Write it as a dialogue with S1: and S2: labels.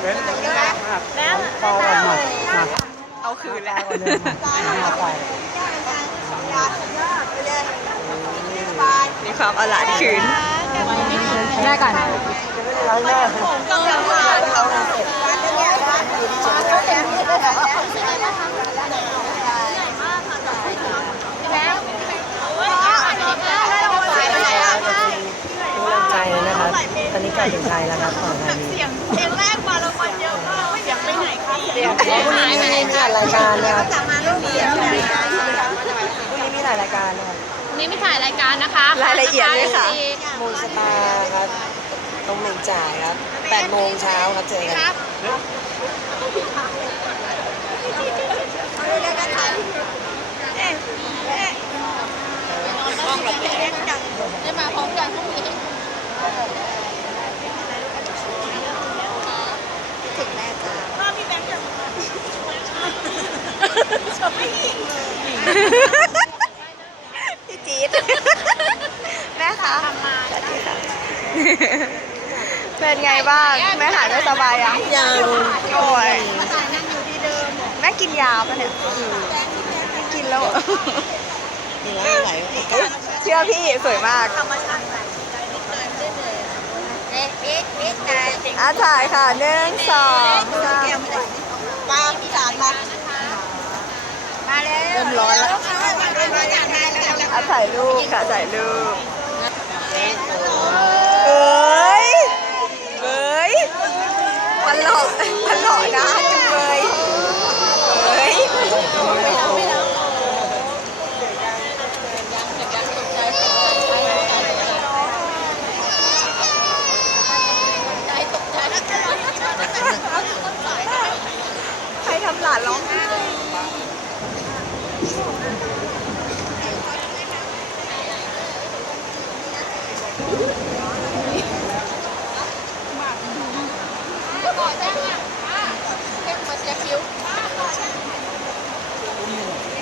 S1: เป็นแล้ว
S2: เปาอ
S1: มาเอาคืน
S2: แล้วมีควา
S3: มอลาดคืนแม่
S2: ก่อน ตอนนี้ไก่ถึงไทยแล้วครับของไทย
S3: เสียงเพลงแรกมาแล้วมันเยอะมากเสียงไปไหนคะเสียง
S2: พรุ่งนี้มีถ่ายรายการนะครับ
S3: จะมาลูกเสียงไหนคะ
S2: พรุ่งนี้มีถ่ายรายการนะครับ
S4: วันนี้ไม่ถ่ายรายการนะคะ
S1: รายละเอียดด้วยค่ะ
S2: มูลสตาร์ครับตรงเหม่งจ่ายครับ8โมงเช้าครับเจอกัน
S4: ได้มาพร้อมกันพรุ่งนี้
S3: พ่อพี่แบงค์จะ
S1: พี่จี๊ดแม่คะสวัสดีค่ะเป็นไงบ้างแม่หายไม่สบายยัง
S2: ยัง
S1: โอ้ยแม่กินยาปะเนี่ยไม่กินแล้วเหรอ
S2: มีน้ำไหล
S1: เชื่อพี่สวยมาก
S3: เอ๊ะเอ๊ะเอ๊ะตายเสียง
S1: อะถ่ายค่ะหนึ่งสองสาม
S3: ป้าพี่สารมามาแล้ว
S2: เริ่มร้อนแล้ว
S3: มาจากไหนแล้ว
S1: อะถ่ายรูปค่ะถ่ายรูปเอ้ยเอ้ยมันหลอกมันหลอกนะจุงเลยเอ้ยใครทำหลานร้องไห้ Ooh.